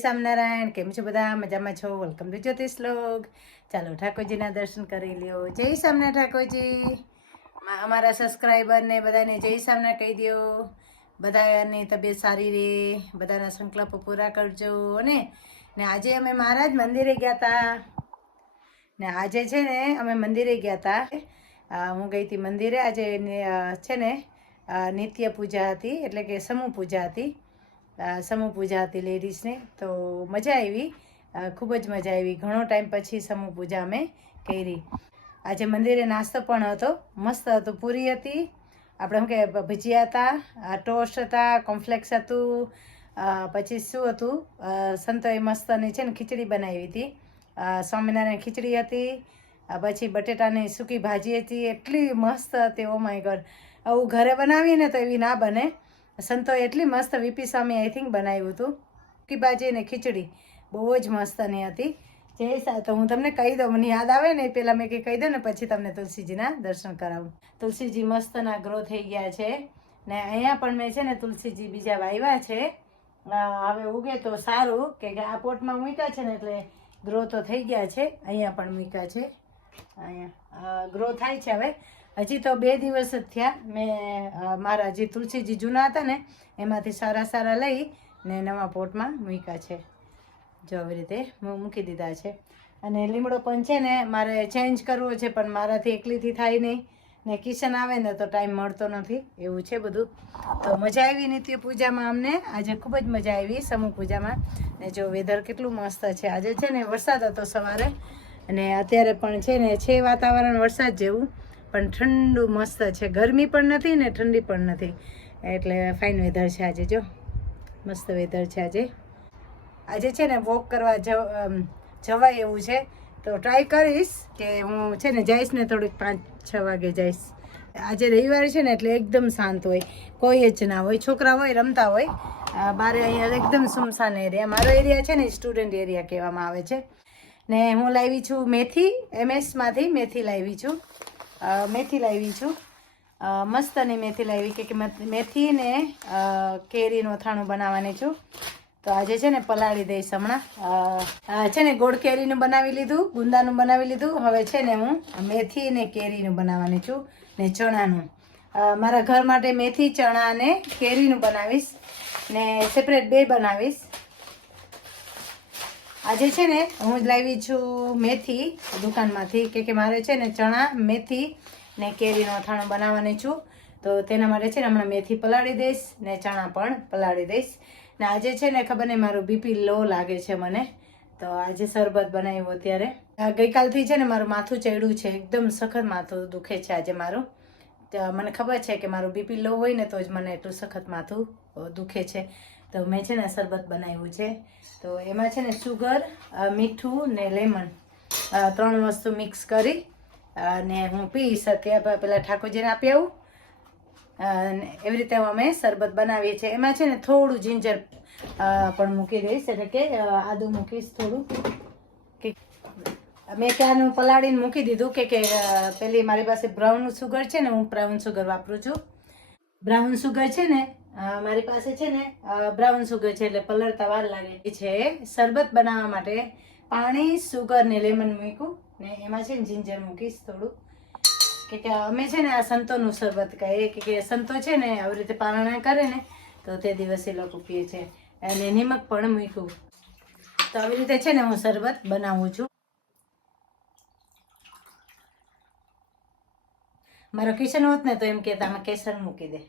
સ્વામિનારાયણ, કેમ છો બધા? મજામાં છો? વેલકમ ટુ જ્યોતિષ લોગ. ચાલો ઠાકોરજીના દર્શન કરી લ્યો. જય સ્વામિનારાયણ ઠાકોરજી. અમારા સબસ્ક્રાઈબરને બધાને જય સ્વામિનારાયણ કહી દો. બધાની તબિયત સારી રહે, બધાના સંકલ્પો પૂરા કરજો. ને આજે અમે મહારાજ મંદિરે ગયા હતા. ને આજે છે ને અમે મંદિરે ગયા હતા. હું ગઈ હતી મંદિરે. આજે છે ને નિત્ય પૂજા હતી, એટલે કે સમૂહ પૂજા હતી. સમૂહ પૂજા હતી લેડીઝને. તો મજા આવી, ખૂબ જ મજા આવી. ઘણો ટાઈમ પછી સમૂહ પૂજા અમે કરી. આજે મંદિરે નાસ્તો પણ હતો, મસ્ત હતો. પૂરી હતી, આપણે એમ કે ભજીયા હતા, ટોસ્ટ હતા, કોમ્ફ્લેક્સ હતું, પછી શું હતું, સંતોએ મસ્તની છે ને ખીચડી બનાવી હતી. સ્વામિનારાયણ ખીચડી હતી, પછી બટેટાની સૂકી ભાજી હતી. એટલી મસ્ત હતી, ઓ માય ગોડ. આવું ઘરે બનાવીને તો એવી ના બને. સંતોએ એટલી મસ્ત વીપી સ્વામી આઈ થિંક બનાવ્યું હતું. સૂકી ભાજી અને ખીચડી બહુ જ મસ્તની હતી. તો હું તમને કહી દઉં, મને યાદ આવે ને પહેલાં મેં કહી દઉં ને પછી તમને તુલસીજીના દર્શન કરાવું. તુલસીજી મસ્તના ગ્રો થઈ ગયા છે. ને અહીંયા પણ મેં છે ને તુલસીજી બીજા વાવ્યા છે. હવે ઉગે તો સારું, કે આ પોટમાં મૂક્યા છે ને એટલે ગ્રો તો થઈ ગયા છે. અહીંયા પણ મૂક્યા છે, અહીંયા ગ્રો થાય છે. હવે હજી તો 2 દિવસ જ થયા. મેં મારા જે તુલસીજી જૂના હતા ને એમાંથી સારા સારા લઈ ને નવા પોટમાં મૂક્યા છે. જો આવી રીતે મૂકી દીધા છે. અને લીમડો પણ છે ને મારે ચેન્જ કરવો છે, પણ મારાથી એકલીથી થાય નહીં. ને કિશન આવે ને તો ટાઈમ મળતો નથી, એવું છે બધું. તો મજા આવી નિત્ય પૂજામાં અમને. આજે ખૂબ જ મજા આવી સમૂહ પૂજામાં. ને જો વેધર કેટલું મસ્ત છે. આજે છે ને વરસાદ હતો સવારે, અને અત્યારે પણ છે ને છે વાતાવરણ વરસાદ જેવું, પણ ઠંડુ મસ્ત છે. ગરમી પણ નથી ને ઠંડી પણ નથી, એટલે ફાઇન વેધર છે આજે. જો મસ્ત વેધર છે આજે. આજે છે ને વોક કરવા જવાય એવું છે. તો ટ્રાય કરીશ કે હું છે ને જઈશ ને થોડીક 5-6 વાગે જઈશ. આજે રવિવાર છે ને એટલે એકદમ શાંત હોય, કોઈ જ ના હોય. છોકરા હોય રમતા હોય બારે. અહીંયા એકદમ સુમસાન એરિયા. મારો એરિયા છે ને સ્ટુડન્ટ એરિયા કહેવામાં આવે છે. ને હું લાવી છું મેથી, એમએસમાંથી મેથી લાવી છું. મેથી લાવી છું, મસ્તની મેથી લાવી, કે મેથી ને કેરીનું અથાણું બનાવવાની છું. તો આજે છે ને પલાળી દઈશ હમણાં. છે ને ગોળ કેરીનું બનાવી લીધું, ગુંદાનું બનાવી લીધું. હવે છે ને હું મેથી ને કેરીનું બનાવવાની છું, ને ચણાનું. મારા ઘર માટે મેથી, ચણા અને કેરીનું બનાવીશ, ને સેપરેટ 2 બનાવીશ. આજે છે ને હું લાવી છું મેથી દુકાનમાંથી, કે મારે છે ને ચણા, મેથી ને કેરીનું અથાણું બનાવવાની છું. તો તેના માટે છે ને હમણાં મેથી પલાળી દઈશ ને ચણા પણ પલાળી દઈશ. ને આજે છે ને ખબર નહીં, મારું બીપી લો લાગે છે મને, તો આજે શરબત બનાવ્યું. અત્યારે ગઈકાલથી છે ને મારું માથું ચડ્યું છે, એકદમ સખત માથું દુખે છે આજે મારું. મને ખબર છે કે મારું બીપી લો હોય ને તો જ મને એટલું સખત માથું દુખે છે. તો મેં છે ને શરબત બનાવ્યું છે. તો એમાં છે ને સુગર, મીઠું ને લેમન 3 વસ્તુ મિક્સ કરી અને હું પીશ. અત્યારે પેલા ઠાકોરજીને આપી આવું. એવી રીતે અમે શરબત બનાવીએ છીએ. એમાં છે ને થોડું જિંજર પણ મૂકી દઈશ, એટલે કે આદુ મૂકીશ થોડું. કે મેં ત્યાંનું પલાળીને મૂકી દીધું, કે પેલી મારી પાસે બ્રાઉન સુગર છે ને, હું બ્રાઉન સુગર વાપરું છું. બ્રાઉન સુગર છે ને મારી પાસે છે ને બ્રાઉન સુગર છે, એટલે પલળતા વાર લાગે છે. શરબત બનાવવા માટે પાણી, સુગર ને લેમન મૂક્યું, ને એમાં છે ને જિંજર મૂકીશ થોડું. કે અમે છે ને આ સંતોનું શરબત કહીએ, કે સંતો છે ને આવી રીતે પારણા કરે ને તો તે દિવસે લોકો પીએ છે. અને નિમક પણ મૂક્યું. તો આવી રીતે છે ને હું શરબત બનાવું છું. મારો કિશન હોત ને તો એમ કહેતા આમાં કેસર મૂકી દે.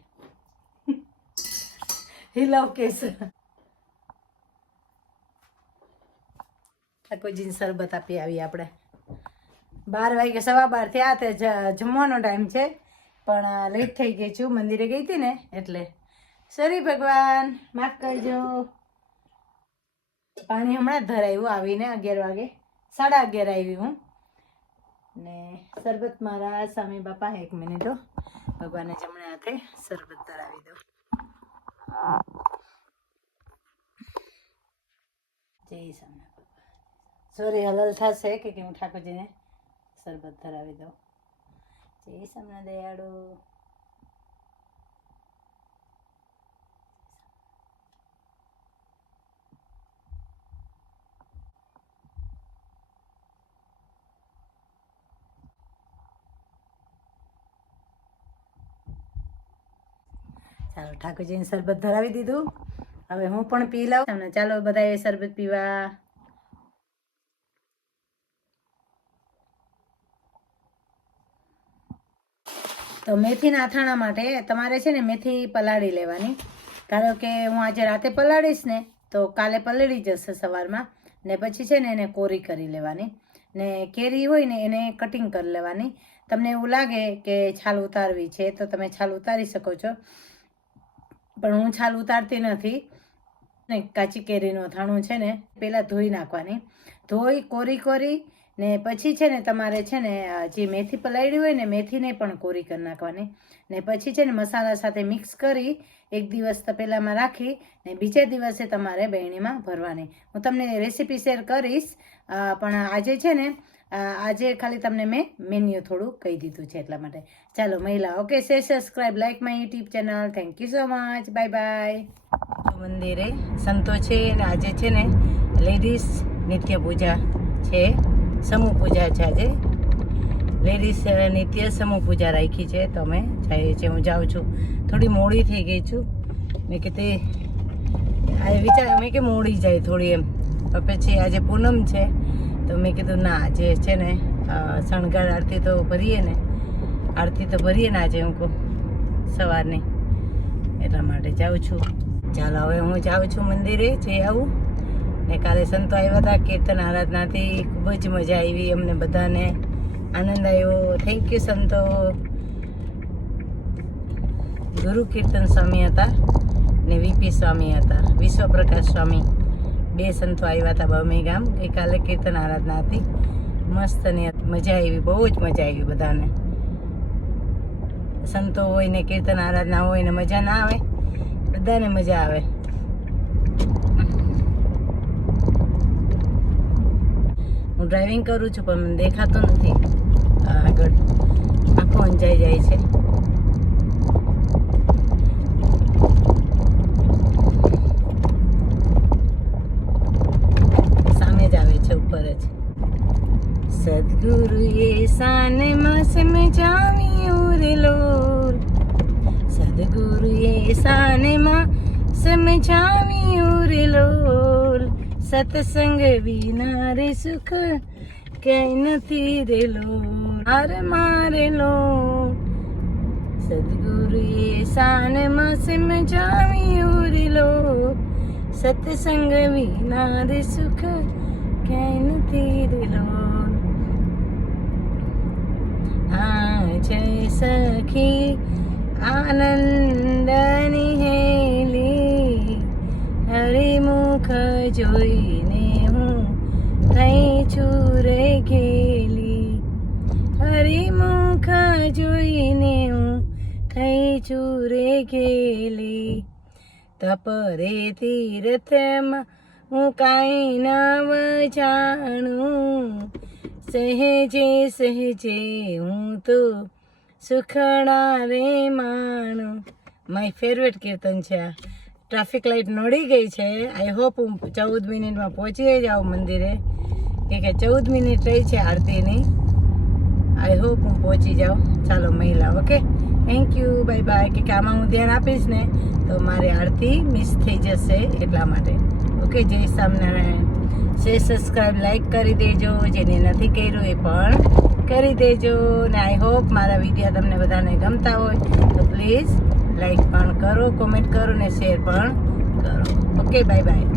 હી લવ કેસર. ઠાકોરજીને શરબત આપી આવી આપણે. 12 વાગે, 12:15 થયા. તે જમવાનો ટાઈમ છે, પણ લેટ થઈ ગઈ છું. મંદિરે ગઈ હતી ને એટલે. સોરી ભગવાન, માફ કરજો. પાણી હમણાં જ ધરાયું આવીને 11 વાગે, 11:30 આવી હું. ને શરબત મારા સ્વામી બાપા, 1 મિનિટ હો, ભગવાનને જમણે હાથે શરબત ધરાવી દો. જય સ્વામી. સોરી, હલલ થશે કે હું ઠાકોરજીને શરબત ધરાવી દઉં. જય સ્વામી દયાળુ. ચાલો ઠાકોરજીને શરબત ધરાવી દીધું. હવે હું પણ પી લઉં. અને ચાલો બધા એ શરબત પીવા. તો મેથીના અથાણા માટે તમારે છે ને મેથી પલાળી લેવાની. કારણ કે હું આજે રાતે પલાળીશ ને તો કાલે પલળી જશે સવારમાં. ને પછી છે ને એને કોરી કરી લેવાની. ને કેરી હોય ને એને કટિંગ કરી લેવાની. તમને એવું લાગે કે છાલ ઉતારવી છે તો તમે છાલ ઉતારી શકો છો, પણ હું છાલ ઉતારતી નથી. ને કાચી કેરીનું અથાણું છે ને પહેલાં ધોઈ નાખવાની. ધોઈ કોરી ને પછી છે ને તમારે છે ને જે મેથી પલાળી હોય ને મેથીને પણ કોરી કરી નાખવાની. ને પછી છે ને મસાલા સાથે મિક્સ કરી એક દિવસ તપેલામાં રાખી ને બીજા દિવસે તમારે બહેણીમાં ભરવાની. હું તમને રેસીપી શેર કરીશ, પણ આજે છે ને આજે ખાલી તમને મેં મેન્યુ થોડું કહી દીધું છે એટલા માટે. ચાલો મહિલા, okay, share, subscribe, like my YouTube channel. Thank you so much. Bye bye. મંદિરે સંતો છે ને આજે છે ને લેડીઝ નિત્ય પૂજા છે, સમૂહ પૂજા છે. આજે લેડીઝ નિત્ય સમૂહ પૂજા રાખી છે તો અમે જઈએ છીએ. હું જાઉં છું, થોડી મોડી થઈ ગઈ છું. મેં કીધું આજે વિચાર મેં કે મોડી જાય થોડી એમ, પછી આજે પૂનમ છે તો મેં કીધું ના આજે છે ને શણગાર આરતી તો ભરીએ ને આજે હું કહું સવારની, એટલા માટે જાઉં છું. ચાલો હવે હું જાઉં છું મંદિરે, જઈ આવું. ને કાલે સંતો આવ્યા હતા કીર્તન આરાધનાથી, ખૂબ જ મજા આવી અમને બધાને, આનંદ આવ્યો. થેન્ક યુ સંતો. ગુરુ કીર્તન સ્વામી હતા ને વીપી સ્વામી હતા, વિશ્વપ્રકાશ સ્વામી, બે સંતો આવ્યા હતા બમે ગામ. ગઈકાલે કીર્તન આરાધના હતી, મસ્ત ને મજા આવી, બહુ જ મજા આવી બધાને. સંતો હોય ને કીર્તન આરાધના હોય ને મજા ના આવે? બધાને મજા આવે. હું ડ્રાઇવિંગ કરું છું પણ મને દેખાતું નથી આગળ, આંખો અંજાઈ જાય છે. સામે જ આવે છે, ઉપર જ. સદગુરુએ સાનમાં સમજાવ્યું રે લોલ, સદગુરુએ સાનમાં સમજાવ્યું રે લોલ, સત્સંગ વિના રે સુખ ક્યાંય નથી રે લોલ, હાર મારે લોલ. સદગુરુએ સાનમાં સમજાવ્યું રે લોલ, સત્સંગ વિના રે સુખ ક્યાંય નથી રે લોલ. આ જય સખી આનંદની હેલી, હરિમુખ જોઈને હું થઈ છું રે ઘેલી, હરિમુખ જોઈને હું થઈ છું રે ઘેલી. તપરે તીર્થમાં હું કાંઈ નવ જાણું, સહેજે સહેજે હું તો સુખડા રે માણું. માય ફેવરેટ કીર્તન છે આ. ટ્રાફિક લાઇટ નડી ગઈ છે. આઈ હોપ હું 14 મિનિટમાં પહોંચી જાઉં મંદિરે, કે 14 મિનિટ રહી છે આરતીની. આઈ હોપ હું પહોંચી જાઉં. ચાલો મહિલા, okay, thank you, bye bye. કે આમાં હું ધ્યાન આપીશ ને તો મારી આરતી મિસ થઈ જશે એટલા માટે. ઓકે, જય સ્વામિનારાયણ. શેર, સબસ્ક્રાઈબ, લાઈક કરી દેજો. જેને નથી કર્યું એ પણ કરી દેજો. ને આઈ હોપ મારા વિડીયો તમને બધાને ગમતા હોય તો પ્લીઝ લાઈક પણ કરો, કોમેન્ટ કરો ને શેર પણ કરો. Okay, bye bye.